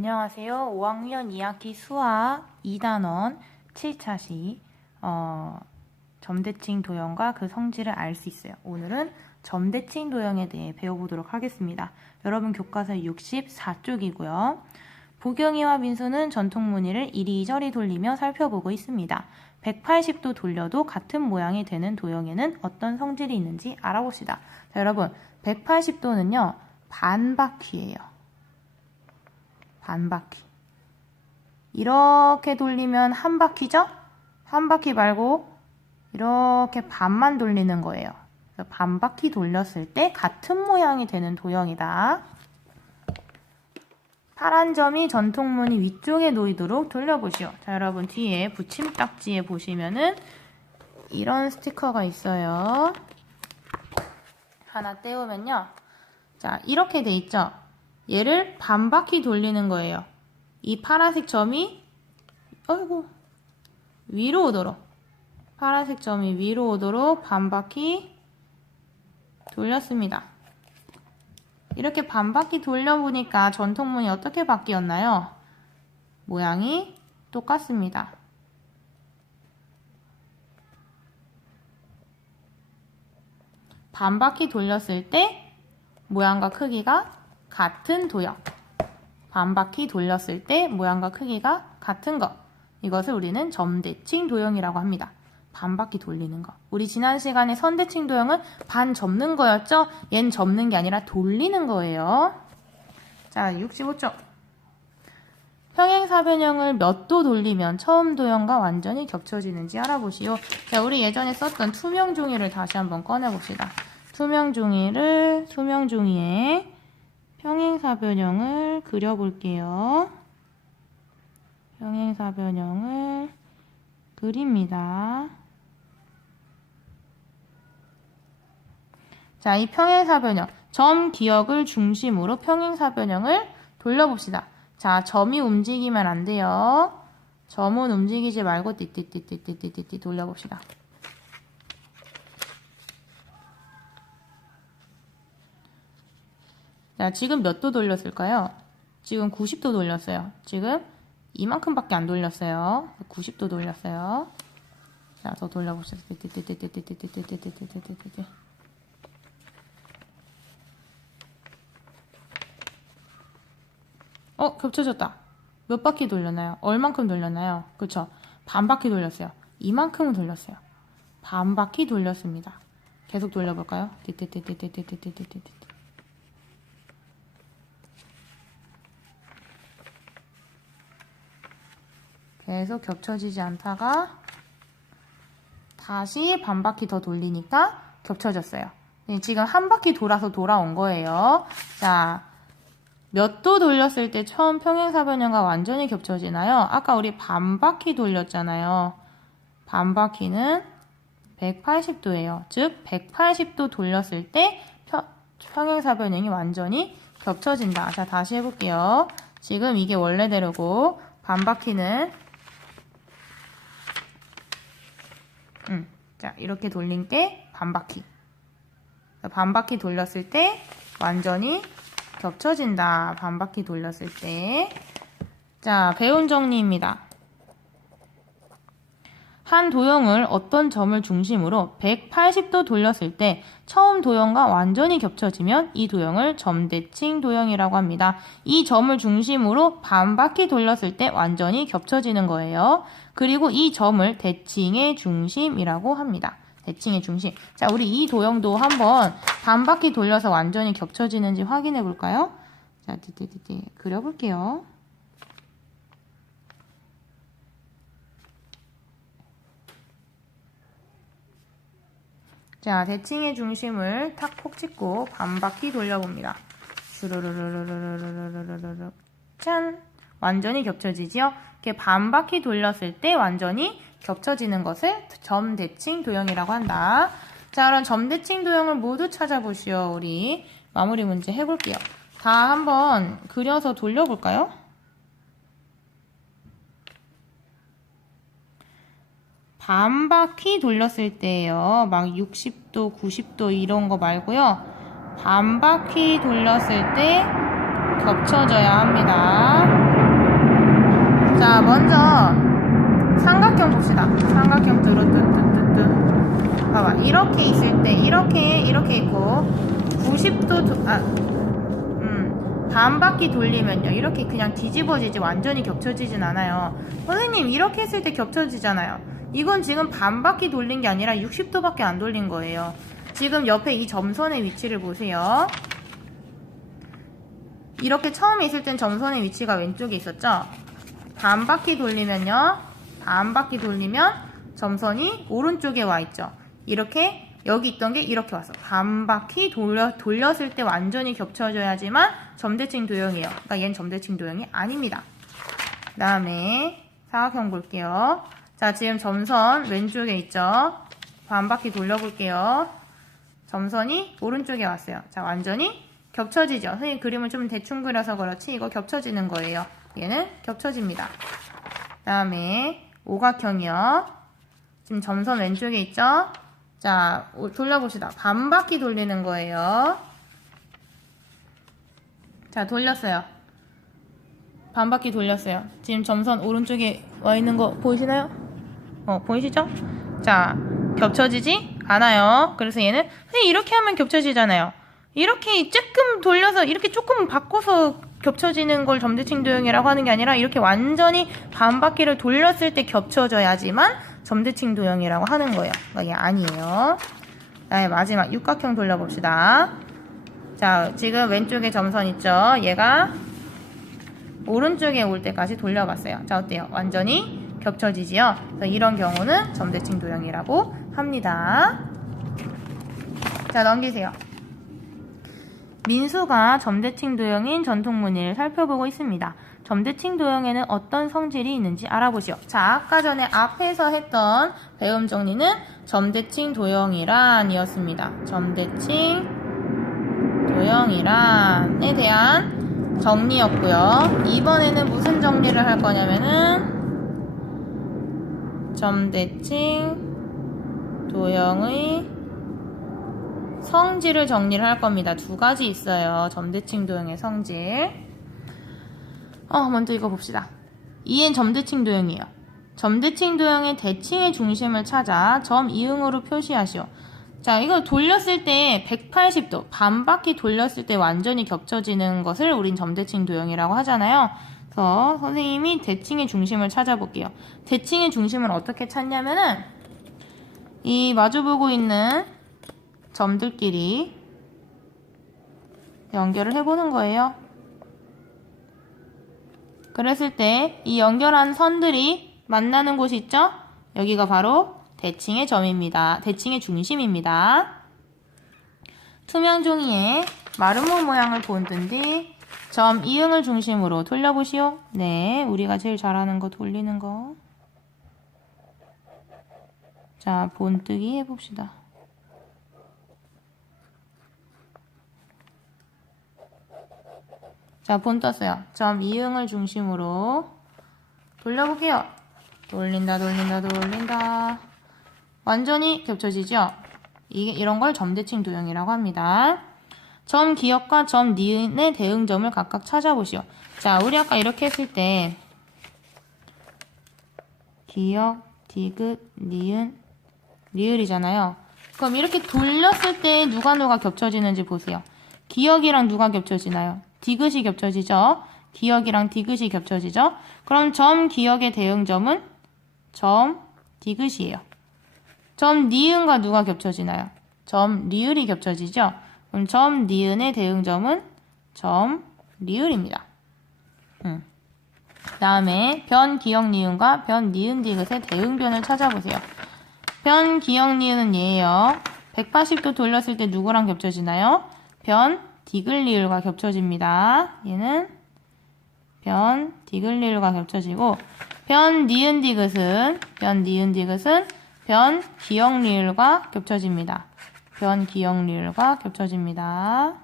안녕하세요. 5학년 2학기 수학 2단원 7차시 점대칭 도형과 그 성질을 알 수 있어요. 오늘은 점대칭 도형에 대해 배워보도록 하겠습니다. 여러분 교과서 64쪽이고요. 보경이와 민수는 전통무늬를 이리저리 돌리며 살펴보고 있습니다. 180도 돌려도 같은 모양이 되는 도형에는 어떤 성질이 있는지 알아봅시다. 자, 여러분 180도는요. 반바퀴예요. 반바퀴. 이렇게 돌리면 한 바퀴죠? 한 바퀴 말고 이렇게 반만 돌리는 거예요. 그래서 반바퀴 돌렸을 때 같은 모양이 되는 도형이다. 파란 점이 전통무늬 위쪽에 놓이도록 돌려보시오. 자, 여러분 뒤에 붙임딱지에 보시면은 이런 스티커가 있어요. 하나 떼우면요. 자, 이렇게 돼 있죠? 얘를 반바퀴 돌리는 거예요. 이 파란색 점이 위로 오도록, 파란색 점이 위로 오도록 반바퀴 돌렸습니다. 이렇게 반바퀴 돌려보니까 전통무늬 어떻게 바뀌었나요? 모양이 똑같습니다. 반바퀴 돌렸을 때 모양과 크기가 같은 도형. 반바퀴 돌렸을 때 모양과 크기가 같은 것. 이것을 우리는 점대칭 도형이라고 합니다. 반바퀴 돌리는 거. 우리 지난 시간에 선대칭 도형은 반 접는 거였죠? 얜 접는 게 아니라 돌리는 거예요. 자, 65쪽. 평행사변형을 몇 도 돌리면 처음 도형과 완전히 겹쳐지는지 알아보시오. 자, 우리 예전에 썼던 투명 종이를 다시 한번 꺼내봅시다. 투명 종이에 평행사변형을 그려볼게요. 평행사변형을 그립니다. 자, 이 평행사변형, 점 기역을 중심으로 평행사변형을 돌려봅시다. 자, 점이 움직이면 안 돼요. 점은 움직이지 말고 띠띠띠띠띠띠띠 돌려봅시다. 자, 지금 몇 도 돌렸을까요? 지금 90도 돌렸어요. 지금 이만큼밖에 안 돌렸어요. 90도 돌렸어요. 자, 더 돌려봅시다. 겹쳐졌다. 몇 바퀴 돌렸나요? 얼만큼 돌렸나요? 그쵸? 반 바퀴 돌렸어요. 이만큼은 돌렸어요. 반 바퀴 돌렸습니다. 계속 돌려볼까요? 계속 겹쳐지지 않다가 다시 반 바퀴 더 돌리니까 겹쳐졌어요. 지금 한 바퀴 돌아서 돌아온 거예요. 자, 몇 도 돌렸을 때 처음 평행사변형과 완전히 겹쳐지나요? 아까 우리 반 바퀴 돌렸잖아요. 반 바퀴는 180도예요. 즉 180도 돌렸을 때 평행사변형이 완전히 겹쳐진다. 자, 다시 해볼게요. 지금 이게 원래대로고 반 바퀴는 자, 이렇게 돌린 게 반바퀴. 반바퀴 돌렸을 때 완전히 겹쳐진다. 반바퀴 돌렸을 때. 자, 배운 정리입니다. 한 도형을 어떤 점을 중심으로 180도 돌렸을 때 처음 도형과 완전히 겹쳐지면 이 도형을 점대칭 도형이라고 합니다. 이 점을 중심으로 반바퀴 돌렸을 때 완전히 겹쳐지는 거예요. 그리고 이 점을 대칭의 중심이라고 합니다. 대칭의 중심. 자, 우리 이 도형도 한번 반바퀴 돌려서 완전히 겹쳐지는지 확인해 볼까요? 자, 그려볼게요. 자, 대칭의 중심을 탁콕 찍고 반바퀴 돌려봅니다. 슈르르르르르르르르르르 짠! 완전히 겹쳐지지요? 이렇게 반바퀴 돌렸을 때 완전히 겹쳐지는 것을 점대칭 도형이라고 한다. 자, 그럼 점대칭 도형을 모두 찾아보시오. 우리 마무리 문제 해볼게요. 다 한번 그려서 돌려볼까요? 반바퀴 돌렸을 때예요. 막 60도, 90도 이런 거 말고요. 반바퀴 돌렸을 때 겹쳐져야 합니다. 삼각형 뚜루뚜뚜뚜뚜. 봐봐. 이렇게 있을 때 이렇게 있고 90도 반 바퀴 돌리면요. 이렇게 그냥 뒤집어지지 완전히 겹쳐지진 않아요. 선생님 이렇게 했을 때 겹쳐지잖아요. 이건 지금 반 바퀴 돌린 게 아니라 60도밖에 안 돌린 거예요. 지금 옆에 이 점선의 위치를 보세요. 이렇게 처음에 있을 땐 점선의 위치가 왼쪽에 있었죠? 반 바퀴 돌리면요. 반 바퀴 돌리면 점선이 오른쪽에 와 있죠. 이렇게 여기 있던 게 이렇게 와서 반 바퀴 돌렸을 때 완전히 겹쳐져야지만 점대칭 도형이에요. 그러니까 얘는 점대칭 도형이 아닙니다. 그 다음에 사각형 볼게요. 자, 지금 점선 왼쪽에 있죠. 반 바퀴 돌려볼게요. 점선이 오른쪽에 왔어요. 자, 완전히 겹쳐지죠. 선생님 그림을 좀 대충 그려서 그렇지 이거 겹쳐지는 거예요. 얘는 겹쳐집니다. 그 다음에 오각형이요. 지금 점선 왼쪽에 있죠. 자, 돌려봅시다. 반 바퀴 돌리는 거예요. 자, 돌렸어요. 반 바퀴 돌렸어요. 지금 점선 오른쪽에 와 있는 거 보이시나요? 보이시죠? 자, 겹쳐지지 않아요. 그래서 얘는 이렇게 하면 겹쳐지잖아요. 이렇게 조금 돌려서 이렇게 조금 바꿔서 겹쳐지는 걸 점대칭 도형이라고 하는 게 아니라 이렇게 완전히 반 바퀴를 돌렸을 때 겹쳐져야지만 점대칭 도형이라고 하는 거예요. 그러니까 이게 아니에요. 그다음에 마지막 육각형 돌려봅시다. 자, 지금 왼쪽에 점선 있죠? 얘가 오른쪽에 올 때까지 돌려봤어요. 자, 어때요? 완전히 겹쳐지지요? 그래서 이런 경우는 점대칭 도형이라고 합니다. 자, 넘기세요. 민수가 점대칭 도형인 전통문의를 살펴보고 있습니다. 점대칭 도형에는 어떤 성질이 있는지 알아보시오. 자, 아까 전에 앞에서 했던 배움 정리는 점대칭 도형이란 이었습니다. 점대칭 도형이란에 대한 정리였고요. 이번에는 무슨 정리를 할 거냐면은 점대칭 도형의 성질을 정리를 할 겁니다. 두 가지 있어요. 점대칭 도형의 성질. 먼저 이거 봅시다. 이엔 점대칭 도형이에요. 점대칭 도형의 대칭의 중심을 찾아 점 이응으로 표시하시오. 자, 이거 돌렸을 때 180도, 반 바퀴 돌렸을 때 완전히 겹쳐지는 것을 우린 점대칭 도형이라고 하잖아요. 그래서 선생님이 대칭의 중심을 찾아볼게요. 대칭의 중심을 어떻게 찾냐면은 이 마주보고 있는 점들끼리 연결을 해보는 거예요. 그랬을 때 이 연결한 선들이 만나는 곳이 있죠? 여기가 바로 대칭의 점입니다. 대칭의 중심입니다. 투명 종이에 마름모 모양을 본뜬 뒤 점 이응을 중심으로 돌려보시오. 네, 우리가 제일 잘하는 거 돌리는 거. 자, 본뜨기 해봅시다. 자, 본 떴어요. 점 이응을 중심으로 돌려볼게요. 돌린다. 완전히 겹쳐지죠? 이런 걸 점대칭 도형이라고 합니다. 점 기역과 점 니은의 대응점을 각각 찾아보시오. 자, 우리 아까 이렇게 했을 때 기역, 디귿, 니은, 리을이잖아요. 그럼 이렇게 돌렸을 때 누가 겹쳐지는지 보세요. 기역이랑 누가 겹쳐지나요? 디귿이 겹쳐지죠? 기역이랑 디귿이 겹쳐지죠? 그럼 점 기역의 대응점은 점 디귿이에요. 점 니은과 누가 겹쳐지나요? 점 리을이 겹쳐지죠? 그럼 점 니은의 대응점은 점 리을입니다. 그 다음에 변 기역 니은과 변 니은 디귿의 대응변을 찾아보세요. 변 기역 니은은 얘예요. 180도 돌렸을 때 누구랑 겹쳐지나요? 변 디귿 리을과 겹쳐집니다. 얘는 변 디귿 리을과 겹쳐지고 변 니은 디귿은 변 기역 리을과 겹쳐집니다. 변 기역 리을과 겹쳐집니다.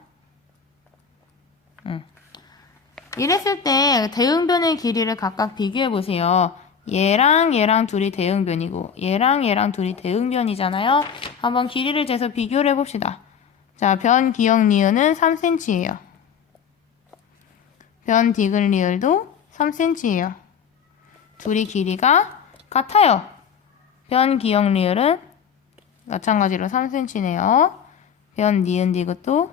이랬을 때 대응변의 길이를 각각 비교해 보세요. 얘랑 둘이 대응변이고 얘랑 둘이 대응변이잖아요. 한번 길이를 재서 비교를 해봅시다. 자, 변 기역 니은은 3cm예요. 변 디귿 리을도 3cm예요. 둘이 길이가 같아요. 변, 기역, 리을은 마찬가지로 3cm네요. 변, 니은, 디귿도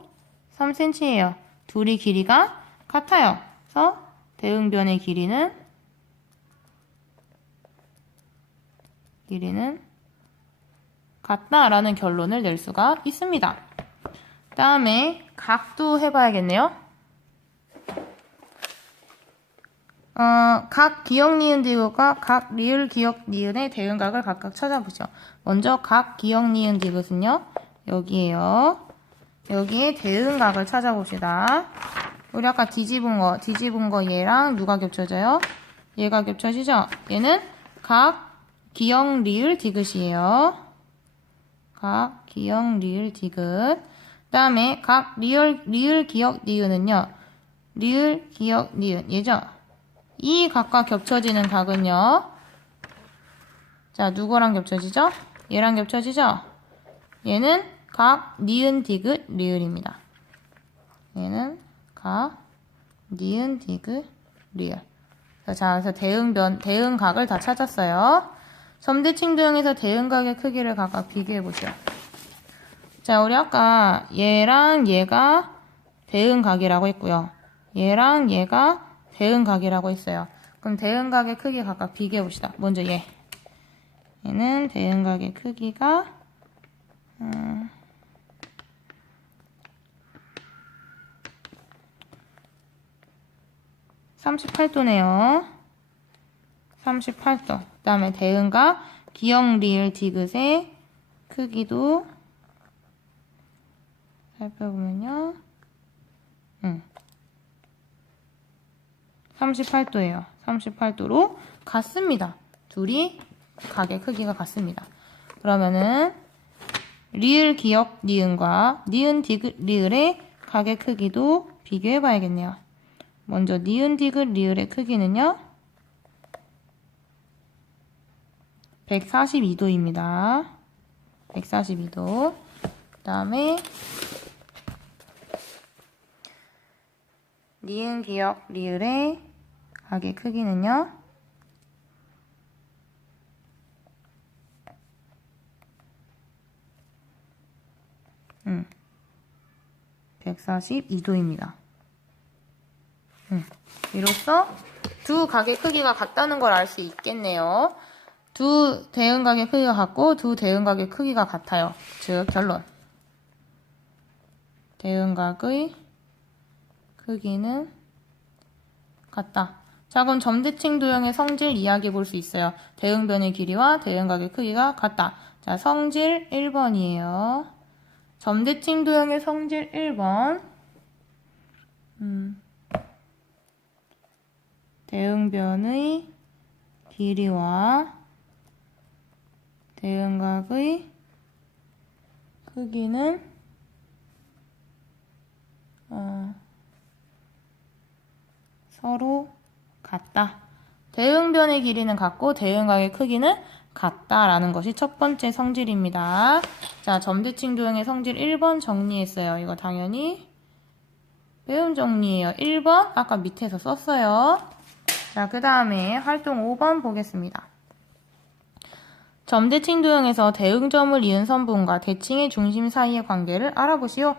3cm예요. 둘이 길이가 같아요. 그래서 대응변의 길이는 같다라는 결론을 낼 수가 있습니다. 다음에 각도 해봐야겠네요. 각 기역, 니은, 디귿과 각 리을, 기역, 니은의 대응각을 각각 찾아보죠. 먼저 각 기역, 니은, 디귿은요. 여기에요. 여기에 대응각을 찾아봅시다. 우리 아까 뒤집은 거 얘랑 누가 겹쳐져요? 얘가 겹쳐지죠? 얘는 각 기역, 리을, 디귿이에요. 각 기역, 리을, 디귿. 그 다음에 각 리을, 기역, 니은은요. 리을, 기역, 니은 얘죠? 이 각과 겹쳐지는 각은요. 자, 누구랑 겹쳐지죠? 얘랑 겹쳐지죠? 얘는 각 니은, 디귿, 리을입니다. 얘는 각 니은, 디귿, 리을. 자, 그래서 대응각을 다 찾았어요. 점대칭도형에서 대응각의 크기를 각각 비교해보시오. 자, 우리 아까 얘랑 얘가 대응각이라고 했고요. 얘랑 얘가 대응각이라고 했어요. 그럼 대응각의 크기 각각 비교해봅시다. 먼저 얘는 대응각의 크기가 38도네요. 38도. 그 다음에 대응각 기역, 리을, 디귿의 크기도 살펴보면요. 38도예요. 38도로 같습니다. 둘이 각의 크기가 같습니다. 그러면은 리을, 기역, 니은과 니은, 디귿, 리을의 각의 크기도 비교해 봐야겠네요. 먼저 니은, 디귿, 리을의 크기는요. 142도입니다. 142도. 그 다음에 니은, 기역, 리을의 각의 크기는요. 142도입니다. 이로써 두 각의 크기가 같다는 걸 알 수 있겠네요. 두 대응각의 크기가 같고 두 대응각의 크기가 같아요. 즉 결론. 대응각의 크기는 같다. 자, 그럼 점대칭도형의 성질 이야기해 볼 수 있어요. 대응변의 길이와 대응각의 크기가 같다. 자, 성질 1번이에요. 점대칭도형의 성질 1번. 대응변의 길이와 대응각의 크기는 서로 같다. 대응변의 길이는 같고 대응각의 크기는 같다라는 것이 첫 번째 성질입니다. 자, 점대칭도형의 성질 1번 정리했어요. 이거 당연히 배움 정리예요. 1번 아까 밑에서 썼어요. 자, 그 다음에 활동 5번 보겠습니다. 점대칭도형에서 대응점을 이은 선분과 대칭의 중심 사이의 관계를 알아보시오.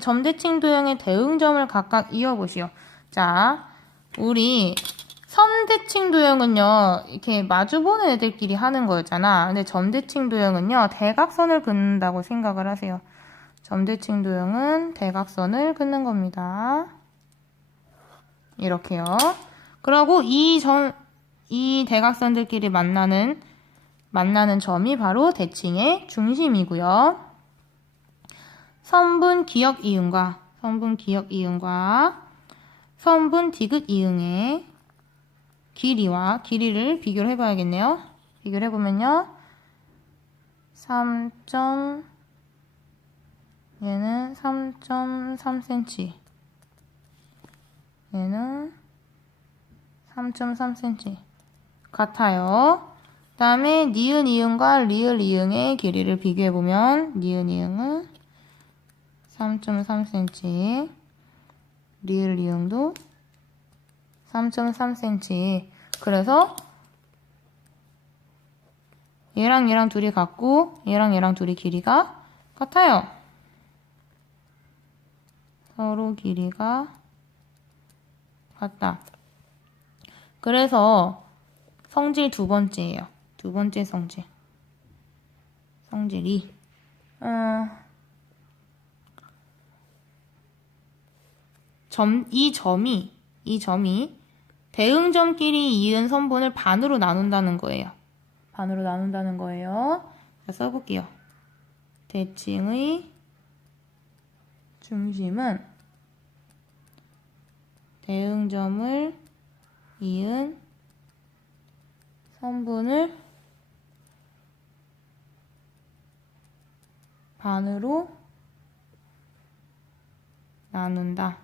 점대칭도형의 대응점을 각각 이어보시오. 자, 우리 선대칭도형은요, 이렇게 마주보는 애들끼리 하는 거였잖아. 근데 점대칭도형은요, 대각선을 긋는다고 생각을 하세요. 점대칭도형은 대각선을 긋는 겁니다. 이렇게요. 그리고 이 대각선들끼리 만나는 점이 바로 대칭의 중심이고요. 선분 기역 이응과 선분 디귿 이응의 길이를 비교를 해봐야겠네요. 비교를 해보면요. 얘는 3.3cm. 얘는 3.3cm. 같아요. 그 다음에 니은 이응과 리을 이응의 길이를 비교해보면 니은 이응은 3.3cm. 리을 이응도 3.3cm. 그래서 얘랑 둘이 같고 얘랑 둘이 길이가 같아요. 서로 길이가 같다. 그래서 성질 두 번째예요. 두 번째 성질. 성질 2. 이 점이 대응점끼리 이은 선분을 반으로 나눈다는 거예요. 반으로 나눈다는 거예요. 자, 써볼게요. 대칭의 중심은 대응점을 이은 선분을 반으로 나눈다.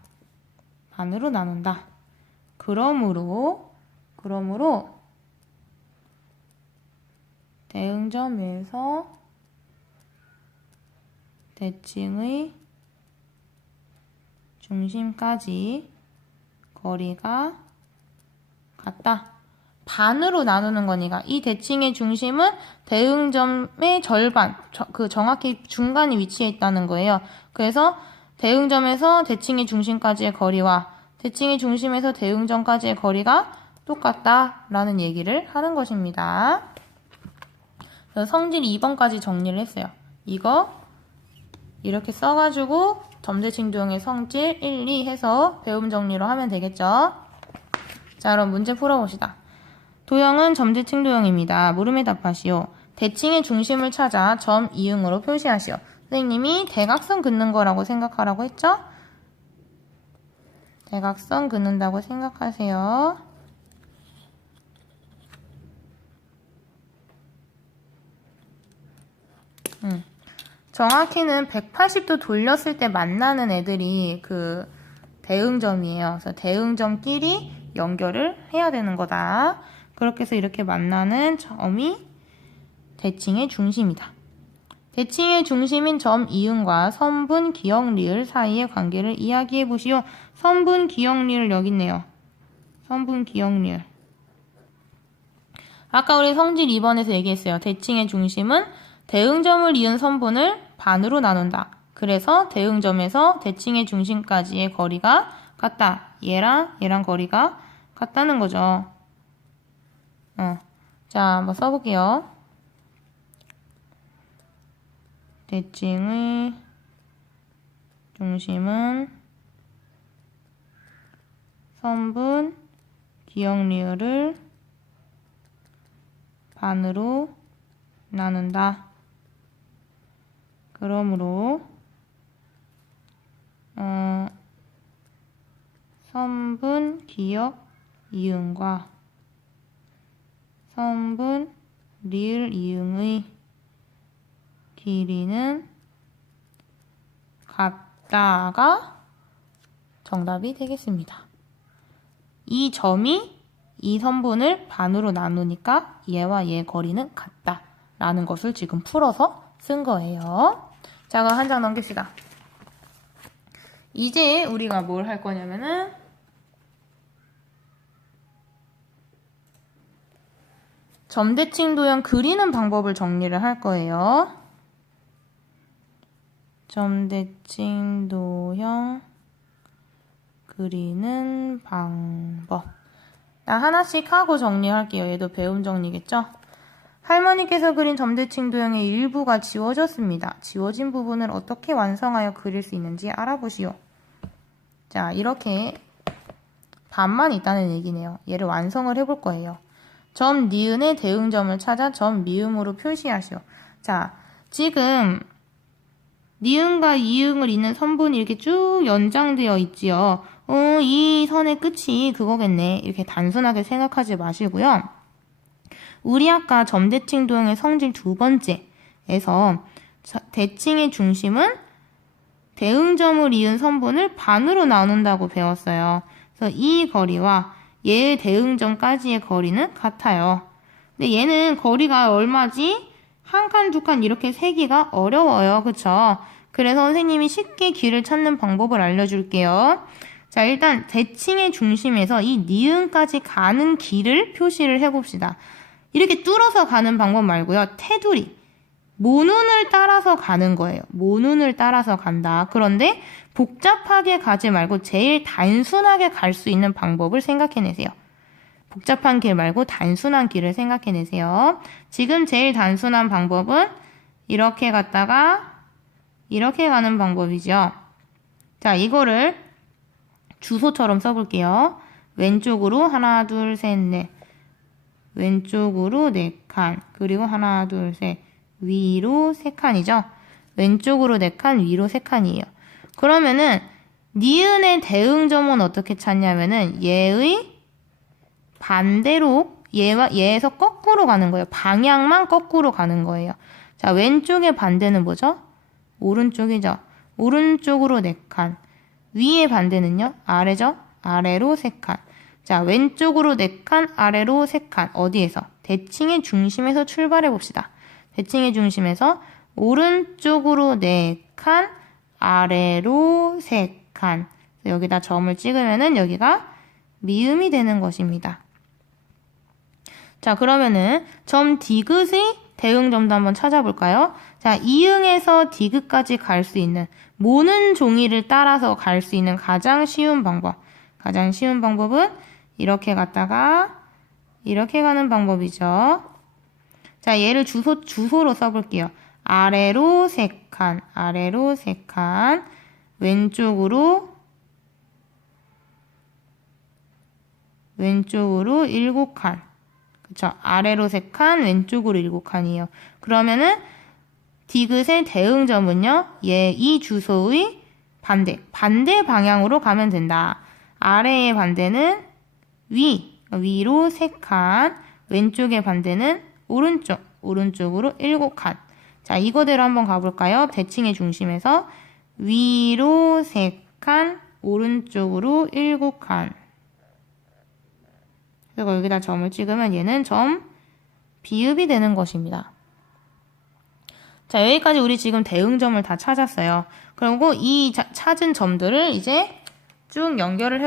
반으로 나눈다. 그러므로 대응점에서 대칭의 중심까지 거리가 같다. 반으로 나누는 거니까 이 대칭의 중심은 대응점의 절반, 정확히 중간에 위치해 있다는 거예요. 그래서 대응점에서 대칭의 중심까지의 거리와 대칭의 중심에서 대응점까지의 거리가 똑같다라는 얘기를 하는 것입니다. 그래서 성질 2번까지 정리를 했어요. 이거 이렇게 써가지고 점대칭 도형의 성질 1, 2 해서 배움 정리로 하면 되겠죠? 자, 그럼 문제 풀어봅시다. 도형은 점대칭 도형입니다. 물음에 답하시오. 대칭의 중심을 찾아 점 이응으로 표시하시오. 선생님이 대각선 긋는 거라고 생각하라고 했죠? 대각선 긋는다고 생각하세요. 정확히는 180도 돌렸을 때 만나는 애들이 그 대응점이에요. 그래서 대응점끼리 연결을 해야 되는 거다. 그렇게 해서 이렇게 만나는 점이 대칭의 중심이다. 대칭의 중심인 점 이응과 선분 기역 리을 사이의 관계를 이야기해 보시오. 선분 기역 리을 여기 있네요. 선분 기역 리을. 아까 우리 성질 2번에서 얘기했어요. 대칭의 중심은 대응점을 이은 선분을 반으로 나눈다. 그래서 대응점에서 대칭의 중심까지의 거리가 같다. 얘랑 거리가 같다는 거죠. 자, 한번 써볼게요. 대칭의 중심은 선분 기역 리을을 반으로 나눈다. 그러므로 선분 기역 이응과 선분 리을 이응의 길이는 같다가 정답이 되겠습니다. 이 점이 이 선분을 반으로 나누니까 얘와 얘의 거리는 같다 라는 것을 지금 풀어서 쓴 거예요. 자, 그럼 한 장 넘깁시다. 이제 우리가 뭘 할 거냐면은 점대칭 도형 그리는 방법을 정리를 할 거예요. 점대칭 도형 그리는 방법. 나 하나씩 하고 정리할게요. 얘도 배움 정리겠죠? 할머니께서 그린 점대칭 도형의 일부가 지워졌습니다. 지워진 부분을 어떻게 완성하여 그릴 수 있는지 알아보시오. 자, 이렇게 반만 있다는 얘기네요. 얘를 완성을 해볼 거예요. 점 니은의 대응점을 찾아 점 미음으로 표시하시오. 자, 지금 니은과 이응을 잇는 선분이 이렇게 쭉 연장되어 있지요. 이 선의 끝이 그거겠네. 이렇게 단순하게 생각하지 마시고요. 우리 아까 점대칭 도형의 성질 두 번째에서 대칭의 중심은 대응점을 이은 선분을 반으로 나눈다고 배웠어요. 그래서 이 거리와 얘의 대응점까지의 거리는 같아요. 근데 얘는 거리가 얼마지? 한 칸, 두 칸 이렇게 세기가 어려워요. 그쵸? 그래서 선생님이 쉽게 길을 찾는 방법을 알려줄게요. 자, 일단 대칭의 중심에서 이 니은까지 가는 길을 표시를 해봅시다. 이렇게 뚫어서 가는 방법 말고요. 테두리. 모눈을 따라서 가는 거예요. 모눈을 따라서 간다. 그런데 복잡하게 가지 말고 제일 단순하게 갈 수 있는 방법을 생각해내세요. 복잡한 길 말고 단순한 길을 생각해내세요. 지금 제일 단순한 방법은 이렇게 갔다가 이렇게 가는 방법이죠. 자, 이거를 주소처럼 써볼게요. 왼쪽으로 하나, 둘, 셋, 넷. 왼쪽으로 4칸. 그리고 하나, 둘, 셋. 위로 3칸이죠. 왼쪽으로 4칸, 위로 3칸이에요. 그러면은 니은의 대응점은 어떻게 찾냐면은 얘의 반대로 얘에서 거꾸로 가는 거예요. 방향만 거꾸로 가는 거예요. 자, 왼쪽의 반대는 뭐죠? 오른쪽이죠. 오른쪽으로 4칸. 위의 반대는요? 아래죠? 아래로 3칸. 자, 왼쪽으로 4칸, 아래로 3칸. 어디에서? 대칭의 중심에서 출발해 봅시다. 대칭의 중심에서 오른쪽으로 4칸, 아래로 3칸. 여기다 점을 찍으면은 여기가 미음이 되는 것입니다. 자, 그러면은 점 디귿의 대응점도 한번 찾아볼까요? 자, 이응에서 디귿까지 갈 수 있는 모는 종이를 따라서 갈 수 있는 가장 쉬운 방법. 가장 쉬운 방법은 이렇게 갔다가 이렇게 가는 방법이죠. 자, 얘를 주소로 써볼게요. 아래로 3칸, 아래로 3칸, 왼쪽으로 7칸. 그쵸? 아래로 3칸, 왼쪽으로 7칸이에요. 그러면은 디귿의 대응점은요, 이 주소의 반대 방향으로 가면 된다. 아래의 반대는 위로 3칸, 왼쪽의 반대는 오른쪽으로 7칸. 자, 이거대로 한번 가볼까요? 대칭의 중심에서 위로 3칸, 오른쪽으로 7칸. 그리고 여기다 점을 찍으면 얘는 점 비읍이 되는 것입니다. 자, 여기까지 우리 지금 대응점을 다 찾았어요. 그리고 이 찾은 점들을 이제 쭉 연결을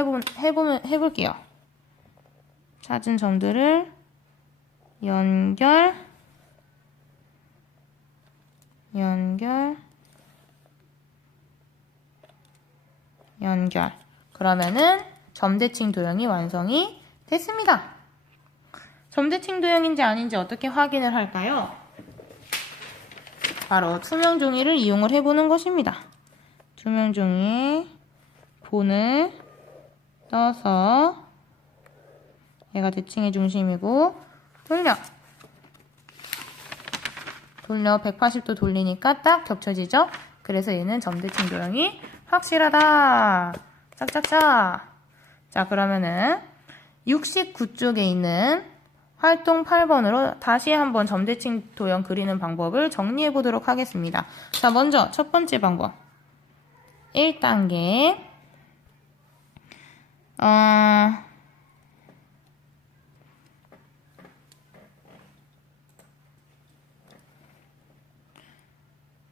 해볼게요. 찾은 점들을 연결. 그러면은 점대칭 도형이 완성이 됐습니다. 점대칭 도형인지 아닌지 어떻게 확인을 할까요? 바로 투명 종이를 이용을 해보는 것입니다. 투명 종이에 본을 떠서 얘가 대칭의 중심이고 돌려 180도 돌리니까 딱 겹쳐지죠? 그래서 얘는 점대칭 도형이 확실하다. 짝짝짝. 자, 그러면은 69쪽에 있는 활동 8번으로 다시 한번 점대칭 도형 그리는 방법을 정리해 보도록 하겠습니다. 자, 먼저 첫 번째 방법. 1단계.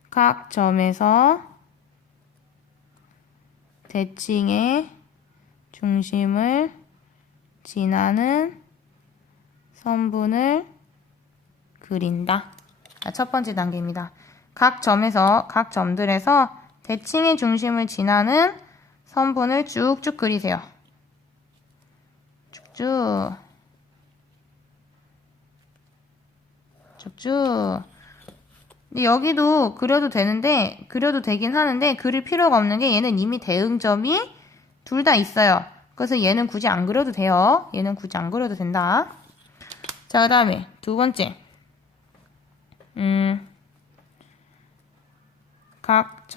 각 점에서 대칭의 중심을 지나는 선분을 그린다. 자, 첫 번째 단계입니다. 각 점들에서 대칭의 중심을 지나는 선분을 쭉쭉 그리세요. 쭉쭉. 근데 여기도 그려도 되긴 하는데 그릴 필요가 없는 게 얘는 이미 대응점이 둘 다 있어요. 그래서 얘는 굳이 안 그려도 돼요. 얘는 굳이 안 그려도 된다. 자, 그 다음에 두 번째. 각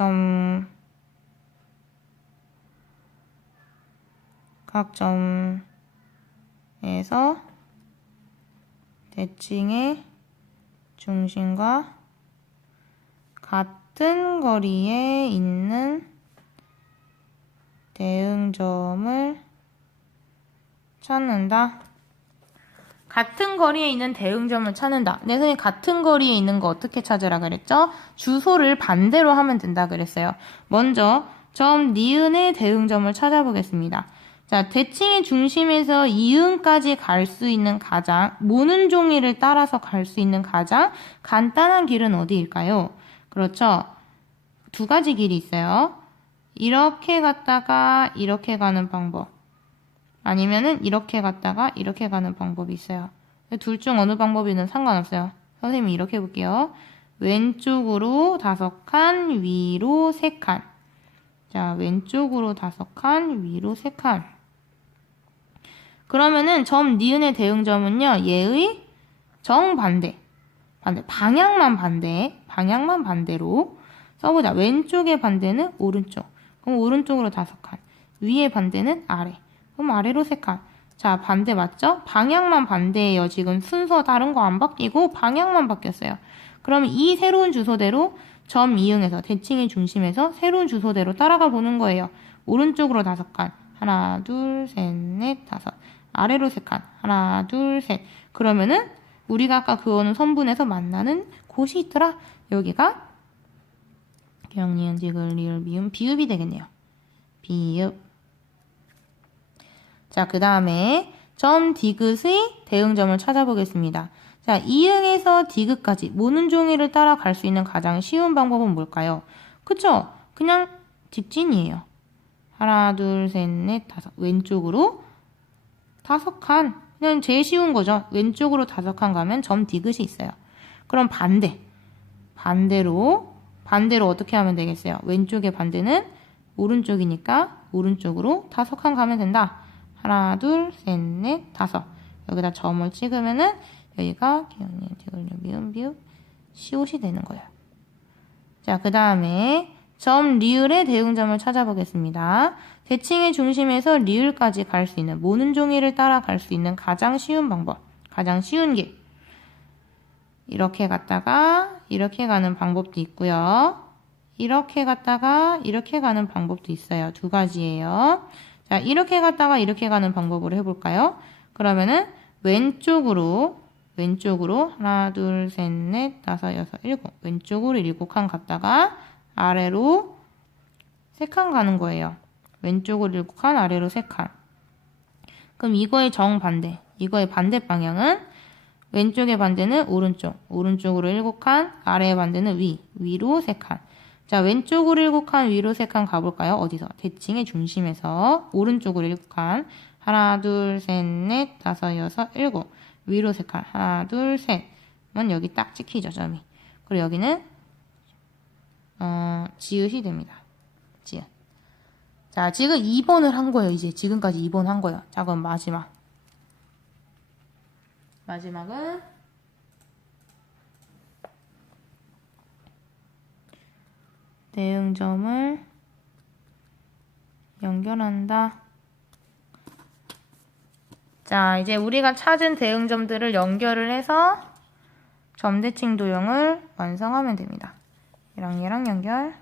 점에서 대칭의 중심과 같은 거리에 있는 대응점을 찾는다. 같은 거리에 있는 대응점을 찾는다. 네, 선생님 같은 거리에 있는 거 어떻게 찾으라 그랬죠? 주소를 반대로 하면 된다 그랬어요. 먼저 점 니은의 대응점을 찾아보겠습니다. 자, 대칭의 중심에서 이응까지 갈 수 있는 가장, 모는 종이를 따라서 갈 수 있는 가장 간단한 길은 어디일까요? 그렇죠. 두 가지 길이 있어요. 이렇게 갔다가 이렇게 가는 방법. 아니면은 이렇게 갔다가 이렇게 가는 방법이 있어요. 둘 중 어느 방법이든 상관없어요. 선생님이 이렇게 해볼게요. 왼쪽으로 5칸, 위로 3칸. 자, 왼쪽으로 5칸, 위로 3칸. 그러면은 점 니은의 대응점은요, 얘의 정반대. 방향만 반대로 써보자. 왼쪽의 반대는 오른쪽. 그럼 오른쪽으로 5칸. 위의 반대는 아래. 그럼 아래로 3칸. 자, 반대 맞죠? 방향만 반대예요. 지금 순서 다른 거 안 바뀌고 방향만 바뀌었어요. 그럼 이 새로운 주소대로 점 이응에서 대칭의 중심에서 새로운 주소대로 따라가 보는 거예요. 오른쪽으로 5칸. 하나, 둘, 셋, 넷, 5. 아래로 3칸. 하나, 둘, 셋. 그러면은 우리가 아까 그어놓은 선분에서 만나는 곳이 있더라. 여기가 경리은, 디귿, 리을, 미음, 비읍이 되겠네요. 비읍. 자, 그 다음에 점 디귿의 대응점을 찾아보겠습니다. 자, 이응에서 디귿까지 모는 종이를 따라 갈 수 있는 가장 쉬운 방법은 뭘까요? 그쵸? 그냥 직진이에요. 하나, 둘, 셋, 넷, 5. 왼쪽으로 5칸. 그냥 제일 쉬운 거죠. 왼쪽으로 5칸 가면 점 디귿이 있어요. 그럼 반대로 어떻게 하면 되겠어요? 왼쪽의 반대는 오른쪽이니까 오른쪽으로 5칸 가면 된다. 하나, 둘, 셋, 넷, 5. 여기다 점을 찍으면은 여기가 기억니, 디귿, 미음, 비읍, 시옷이 되는 거예요. 자, 그 다음에 점 리을의 대응점을 찾아보겠습니다. 대칭의 중심에서 리을까지 갈 수 있는, 모는 종이를 따라 갈 수 있는 가장 쉬운 방법, 가장 쉬운 길. 이렇게 갔다가 이렇게 가는 방법도 있고요. 이렇게 갔다가 이렇게 가는 방법도 있어요. 두 가지예요. 자, 이렇게 갔다가 이렇게 가는 방법으로 해볼까요? 그러면은 왼쪽으로 하나, 둘, 셋, 넷, 5, 6, 7. 왼쪽으로 7칸 갔다가 아래로 3칸 가는 거예요. 왼쪽으로 7칸, 아래로 3칸. 그럼 이거의 정반대, 이거의 반대 방향은 왼쪽의 반대는 오른쪽으로 7칸, 아래의 반대는 위로 3칸. 자, 왼쪽으로 7칸, 위로 3칸 가볼까요? 어디서? 대칭의 중심에서 오른쪽으로 7칸, 하나, 둘, 셋, 넷, 5, 6, 7. 위로 3칸, 하나, 둘, 셋. 만 여기 딱 찍히죠, 점이. 그리고 여기는 지읒이 됩니다. 지읒. 자, 지금 2번을 한 거예요. 이제 지금까지 2번 한 거예요. 자, 그럼 마지막은 대응점을 연결한다. 자, 이제 우리가 찾은 대응점들을 연결을 해서 점대칭 도형을 완성하면 됩니다. 얘랑 연결.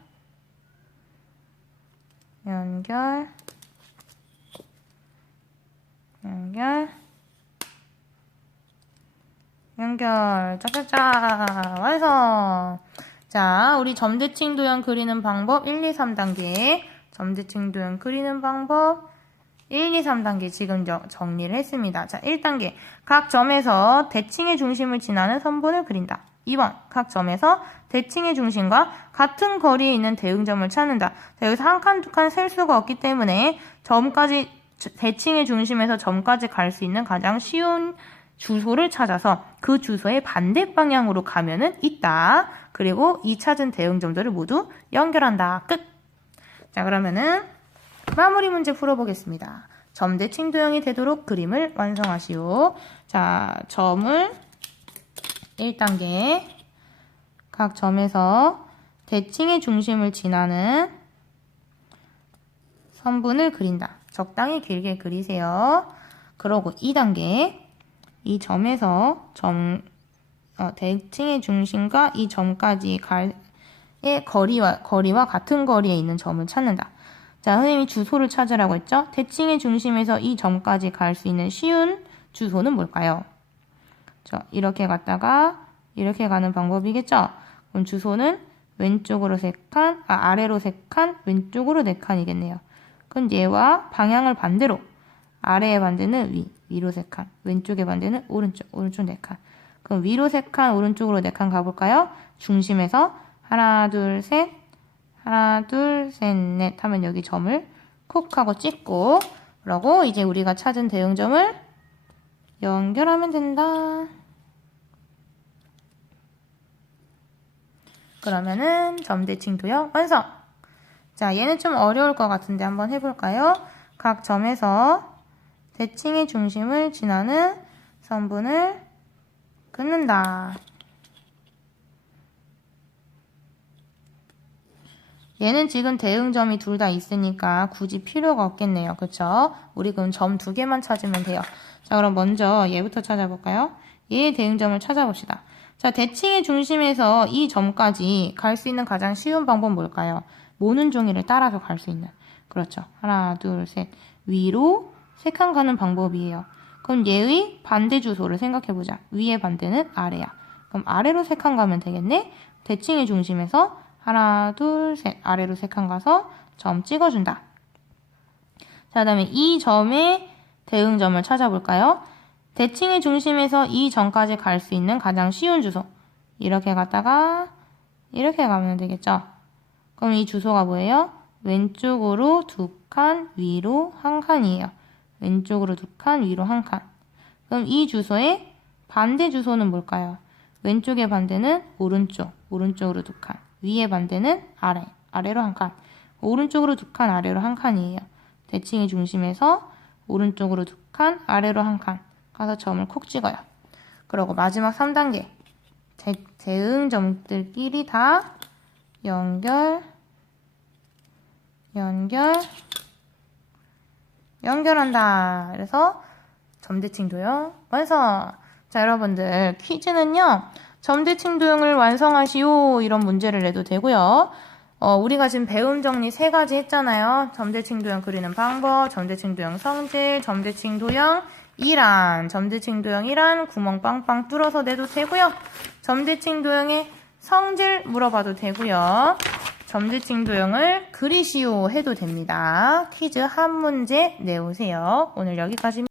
짝짝짝 완성. 자, 우리 점대칭 도형 그리는 방법 1, 2, 3단계. 점대칭 도형 그리는 방법 1, 2, 3단계 지금 정리를 했습니다. 자, 1단계. 각 점에서 대칭의 중심을 지나는 선분을 그린다. 2번. 각 점에서 대칭의 중심과 같은 거리에 있는 대응점을 찾는다. 자, 여기서 한 칸, 두 칸 셀 수가 없기 때문에 대칭의 중심에서 점까지 갈 수 있는 가장 쉬운 주소를 찾아서 그 주소의 반대 방향으로 가면은 있다. 그리고 이 찾은 대응점들을 모두 연결한다. 끝. 자, 그러면은 마무리 문제 풀어보겠습니다. 점대칭 도형이 되도록 그림을 완성하시오. 자, 점을 1단계 각 점에서 대칭의 중심을 지나는 선분을 그린다. 적당히 길게 그리세요. 그러고 2단계 이 점에서 대칭의 중심과 이 점까지 거리와 같은 거리에 있는 점을 찾는다. 자, 선생님이 주소를 찾으라고 했죠? 대칭의 중심에서 이 점까지 갈 수 있는 쉬운 주소는 뭘까요? 자, 이렇게 갔다가 이렇게 가는 방법이겠죠? 그럼 주소는 왼쪽으로 3칸, 아래로 3칸, 왼쪽으로 4칸이겠네요. 그럼 얘와 방향을 반대로 아래의 반대는 위로 3칸. 왼쪽의 반대는 오른쪽 4칸. 그럼 위로 3칸, 오른쪽으로 4칸 가볼까요? 중심에서 하나, 둘, 셋, 넷 하면 여기 점을 콕 하고 찍고, 그러고 이제 우리가 찾은 대응점을 연결하면 된다. 그러면은 점대칭 도형 완성! 자, 얘는 좀 어려울 것 같은데 한번 해볼까요? 각 점에서 대칭의 중심을 지나는 선분을 끊는다. 얘는 지금 대응점이 둘 다 있으니까 굳이 필요가 없겠네요. 그쵸? 우리 그럼 점 2개만 찾으면 돼요. 자, 그럼 먼저 얘부터 찾아볼까요? 얘의 대응점을 찾아봅시다. 자, 대칭의 중심에서 이 점까지 갈 수 있는 가장 쉬운 방법 뭘까요? 모는 종이를 따라서 갈 수 있는. 그렇죠. 하나, 둘, 셋. 위로 3칸 가는 방법이에요. 그럼 얘의 반대 주소를 생각해보자. 위의 반대는 아래야. 그럼 아래로 3칸 가면 되겠네? 대칭의 중심에서 하나, 둘, 셋. 아래로 3칸 가서 점 찍어준다. 자, 그 다음에 이 점의 대응점을 찾아볼까요? 대칭의 중심에서 이 점까지 갈 수 있는 가장 쉬운 주소. 이렇게 갔다가 이렇게 가면 되겠죠? 그럼 이 주소가 뭐예요? 왼쪽으로 2칸, 위로 1칸이에요. 왼쪽으로 2칸, 위로 1칸. 그럼 이 주소의 반대 주소는 뭘까요? 왼쪽의 반대는 오른쪽, 오른쪽으로 2칸. 위의 반대는 아래로 1칸. 오른쪽으로 2칸, 아래로 1칸이에요. 대칭의 중심에서 오른쪽으로 2칸, 아래로 1칸. 가서 점을 콕 찍어요. 그리고 마지막 3단계. 대응점들끼리 다 연결한다. 그래서 점대칭 도형 완성. 자, 여러분들 퀴즈는요. 점대칭 도형을 완성하시오. 이런 문제를 내도 되고요. 우리가 지금 배움 정리 3가지 했잖아요. 점대칭 도형 그리는 방법, 점대칭 도형 성질, 점대칭 도형 이란, 점대칭 도형 이란 구멍 빵빵 뚫어서 내도 되고요. 점대칭 도형의 성질 물어봐도 되고요. 점대칭 도형을 그리시오 해도 됩니다. 퀴즈 한 문제 내오세요. 오늘 여기까지입니다.